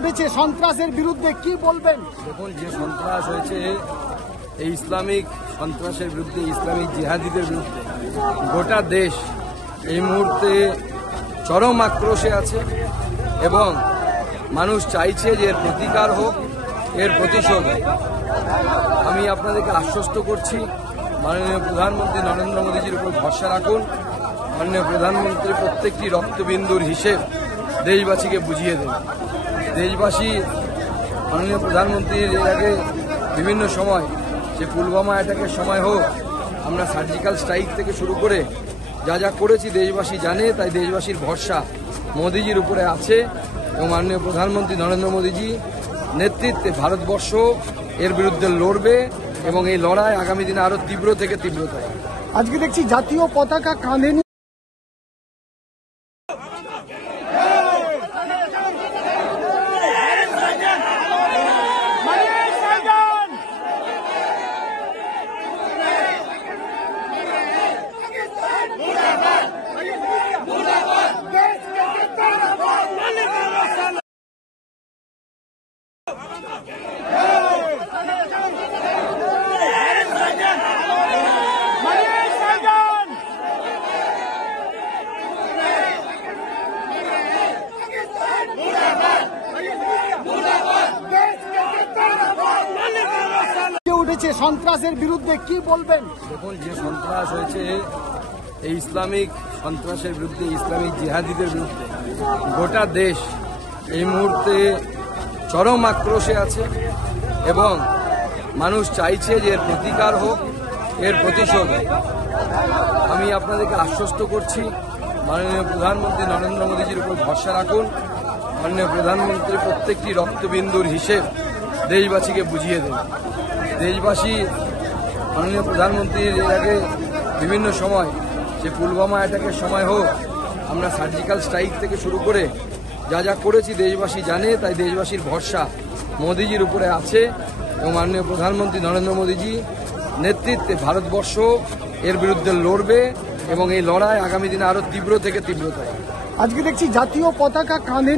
উঠেছে সন্ত্রাসের বিরুদ্ধে কি বলবেন? দেখুন, যে সন্ত্রাস হয়েছে এই ইসলামিক সন্ত্রাসের বিরুদ্ধে, ইসলামিক জিহাদিদের বিরুদ্ধে গোটা দেশ এই মুহূর্তে চরম আক্রোশে আছে এবং মানুষ চাইছে যে এর প্রতিকার হোক, এর প্রতিশোধ হোক। আমি আপনাদেরকে আশ্বস্ত করছি, মাননীয় প্রধানমন্ত্রী নরেন্দ্র মোদীজির উপর ভরসা রাখুন। মাননীয় প্রধানমন্ত্রী প্রত্যেকটি রক্তবিন্দুর হিসেব দেশবাসীকে বুঝিয়ে দেন। দেশবাসী মাননীয় প্রধানমন্ত্রীর এর আগে বিভিন্ন সময়, যে পুলওয়ামা অ্যাটাকের সময় হোক, আমরা সার্জিক্যাল স্ট্রাইক থেকে শুরু করে যা যা করেছি দেশবাসী জানে, তাই দেশবাসীর ভরসা মোদীজির উপরে আছে এবং মাননীয় প্রধানমন্ত্রী নরেন্দ্র মোদীজি নেতৃত্বে ভারতবর্ষ এর বিরুদ্ধে লড়বে এবং এই লড়াই আগামী দিনে আরো তীব্র থেকে তীব্রতর। আজকে দেখছি জাতীয় পতাকা কাঁধে নিয়ে উঠেছে সন্ত্রাসের বিরুদ্ধে কি বলবেন? দেখুন, যে সন্ত্রাস হয়েছে এই ইসলামিক সন্ত্রাসের বিরুদ্ধে, ইসলামিক জিহাদিদের বিরুদ্ধে গোটা দেশ এই মুহূর্তে চরম আক্রোশে আছে এবং মানুষ চাইছে যে এর প্রতিকার হোক, এর প্রতিশোধ হোক। আমি আপনাদেরকে আশ্বস্ত করছি, মাননীয় প্রধানমন্ত্রী নরেন্দ্র মোদীজির উপর ভরসা রাখুন। মাননীয় প্রধানমন্ত্রী প্রত্যেকটি রক্তবিন্দুর হিসেব দেশবাসীকে বুঝিয়ে দেন। দেশবাসী মাননীয় প্রধানমন্ত্রীর এর আগে বিভিন্ন সময়, যে পুলওয়ামা অ্যাটাকের সময় হোক, আমরা সার্জিক্যাল স্ট্রাইক থেকে শুরু করে যা যা করেছি দেশবাসী জানে, তাই দেশবাসীর ভরসা মোদীজির উপরে আছে এবং মাননীয় প্রধানমন্ত্রী নরেন্দ্র মোদীজি নেতৃত্বে ভারতবর্ষ এর বিরুদ্ধে লড়বে এবং এই লড়াই আগামী দিনে আরো তীব্র থেকে তীব্রতর। আজকে দেখছি জাতীয় পতাকা কাঁধে